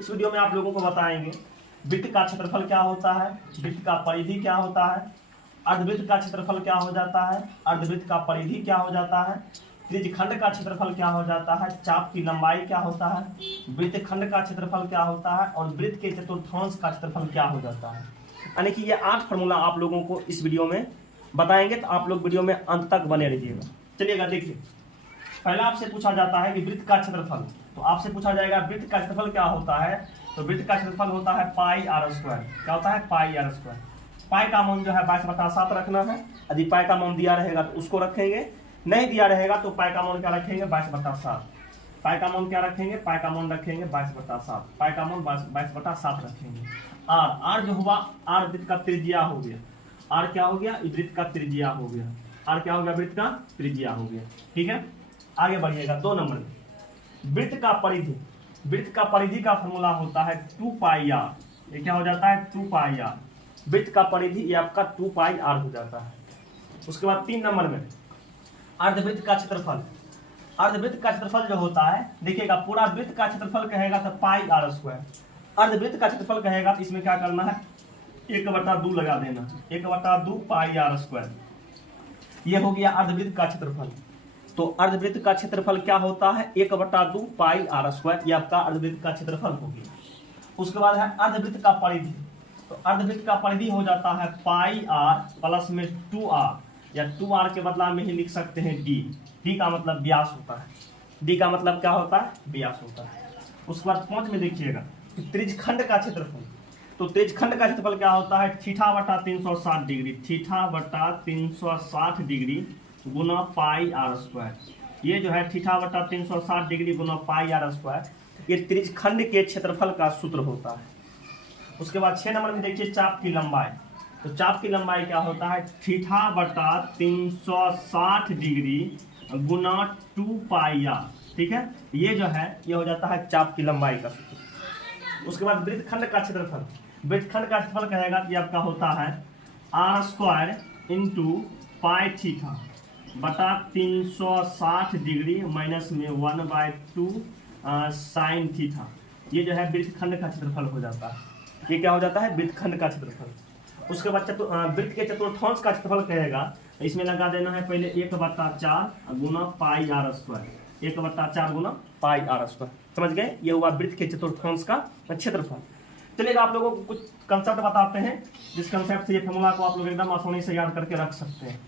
इस वीडियो में आप लोगों को बताएंगे वृत्त का क्षेत्रफल क्या होता है, वृत्त का परिधि क्या होता है, अर्धवृत्त का क्षेत्रफल क्या हो जाता है, अर्धवृत्त का परिधि क्या हो जाता है, त्रिज्यखंड का क्षेत्रफल क्या हो जाता है, चाप की लंबाई क्या होता है, वृत्तखंड का क्षेत्रफल क्या होता है और वृत्त के चतुर्थांश का क्षेत्रफल क्या हो जाता है। यानी कि ये 8 फॉर्मूला आप लोगों को इस वीडियो में बताएंगे, तो आप लोग वीडियो में अंत तक बने रहिएगा। चलिएगा देखिए, पहला आपसे पूछा जाता है कि वृत्त का क्षेत्रफल, तो आपसे पूछा जाएगा वृत्त का क्षेत्रफल क्या होता है, तो वृत्त का क्षेत्रफल होता है पाई आर स्क्वायर। क्या होता है? पाई आर स्क्वायर। पाई का मान जो है 22/7 रखना है। यदि पाई का मान दिया रहेगा तो उसको रखेंगे, नहीं दिया रहेगा तो पाई का मान क्या रखेंगे? 22/7। पाई का मान क्या रखेंगे? पाई का मान रखेंगे 22/7। पाई का मान 22/7 रखेंगे। आर जो हुआ, आर वृत्त का त्रिज्या हो गया। आर क्या हो गया? वृत्त का त्रिज्या हो गया। आर क्या हो गया? वृत्त का त्रिज्या हो गया। ठीक है, आगे बढ़िएगा 2 नंबर में, वृत्त का परिधि। वृत्त का परिधि का फॉर्मूला होता है 2 पाई आर। ये क्या हो जाता है? 2 पाई आर। वृत्त का परिधि ये आपका 2 पाई आर हो जाता है। उसके बाद 3 नंबर में अर्धवृत्त का क्षेत्रफल। अर्धवृत्त का क्षेत्रफल जो होता है, देखिएगा पूरा वृत्त का क्षेत्रफल कहेगा तो पाई आर स्क्वायर। अर्धवृत्त का क्षेत्रफल कहेगा तो इसमें क्या करना है? 1/2 लगा देना। 1/2 पाई आर स्क्वायर। ये हो गया अर्धवृत्त का क्षेत्रफल। तो अर्धवृत्त का क्षेत्रफल क्या होता है? 1/2 पाई आर स्क्वायर। ये आपका अर्धवृत्त का क्षेत्रफल हो गया। उसके बाद है अर्धवृत्त का परिधि। तो अर्धवृत्त का परिधि हो जाता है पाई आर प्लस में 2r, या 2r के बदला में ही लिख सकते हैं d। d का मतलब व्यास होता है। d का मतलब क्या होता है? व्यास होता है। उसके बाद 5 में देखिएगा त्रिज्यखंड का क्षेत्रफल। तो त्रिज्यखंड का क्षेत्रफल क्या होता है? θ/360 डिग्री। θ/360 डिग्री गुना पाई आर स्क्वायर। ये जो है θ/360 डिग्री गुना पाई आर स्क्वायर, ये त्रिज्यखंड के क्षेत्रफल का सूत्र होता है। उसके बाद 6 नंबर में देखिए चाप की लंबाई। तो चाप की लंबाई क्या होता है? θ/360 डिग्री गुना 2 पाई आर। ठीक है, ये जो है ये हो जाता है चाप की लंबाई का सूत्र। उसके बाद वृत्तखंड का क्षेत्रफल। वृत्तखंड का क्षेत्रफल कहेगा कि आपका होता है r square into pi theta बटा 360 डिग्री माइनस में 1/2 साइन थीटा। ये जो है वृत्तखंड का क्षेत्रफल हो जाता है। ये क्या हो जाता है? वृत्तखंड का क्षेत्रफल। उसके बाद वृत्त के चतुर्थांश का क्षेत्रफल कहेगा, इसमें लगा देना है पहले 1/4 गुना पाई आर स्क्वायर। 1/4 गुना पाई आर स्क्वायर। समझ गए? ये हुआ वृत्त के चतुर्थांश का क्षेत्रफल। चलिएगा आप लोगों को कुछ कंसेप्ट बताते हैं, जिस कंसेप्ट से ये फॉर्मूला को आप लोग एकदम आसानी से याद करके रख सकते हैं।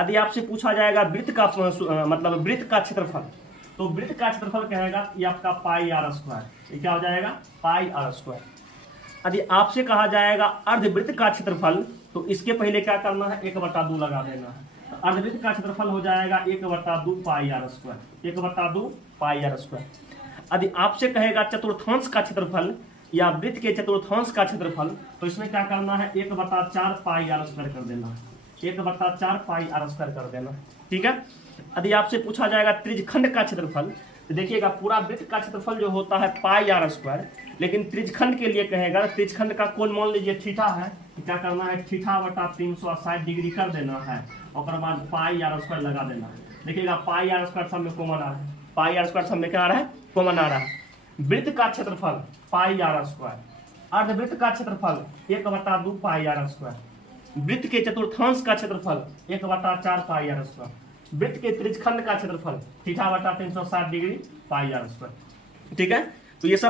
यदि आपसे पूछा जाएगा वृत्त का मतलब वृत्त का क्षेत्रफल, तो वृत्त का क्षेत्रफल कहेगा ये आपका पाई आर स्क्वायर। ये क्या हो जाएगा? पाई आर स्क्वायर। यदि आपसे कहा जाएगा अर्धवृत्त का क्षेत्रफल, तो इसके पहले क्या करना है? 1/2 लगा देना है। तो अर्धवृत्त का क्षेत्रफल हो जाएगा 1/2 pi R square. 1/2 pi R square. यदि आपसे कहेगा चतुर्थांश का क्षेत्रफल या वृत्त के चतुर्थांश का क्षेत्रफल, तो इसमें क्या करना है? 1/4 पाई आर स्क्वायर कर देना। 1/4 पाई आर स्क्वायर कर देना। ठीक है, यदि आपसे पूछा जाएगा त्रिज्यखंड का क्षेत्रफल, तो देखिएगा पूरा वृत्त का क्षेत्रफल जो होता है पाई आर स्क्वायर, लेकिन त्रिज्यखंड के लिए कहेगा, त्रिज्यखंड का कोण मान लीजिए थीटा है, तो क्या करना है? θ/360 डिग्री कर देना है और बाद पाई आर स्क्वायर लगा देना है। देखिएगा पाई आर स्क्वायर सब में कॉमन आ रहा है। पाई आर स्क्वायर सब में क्या आ रहा है? कॉमन आ रहा है। वृत्त का क्षेत्रफल पाई आर स्क्वायर। अर्धवृत्त का क्षेत्रफल 1/2 पाई आर स्क्वायर। वृत्त के चतुर्थांश का क्षेत्रफल 1/4 पाई आर स्क्वायर। वृत्त के त्रिज्यखंड का क्षेत्रफल θ/360 डिग्री पाई आर स्क्वायर। ठीक है, तो ये सब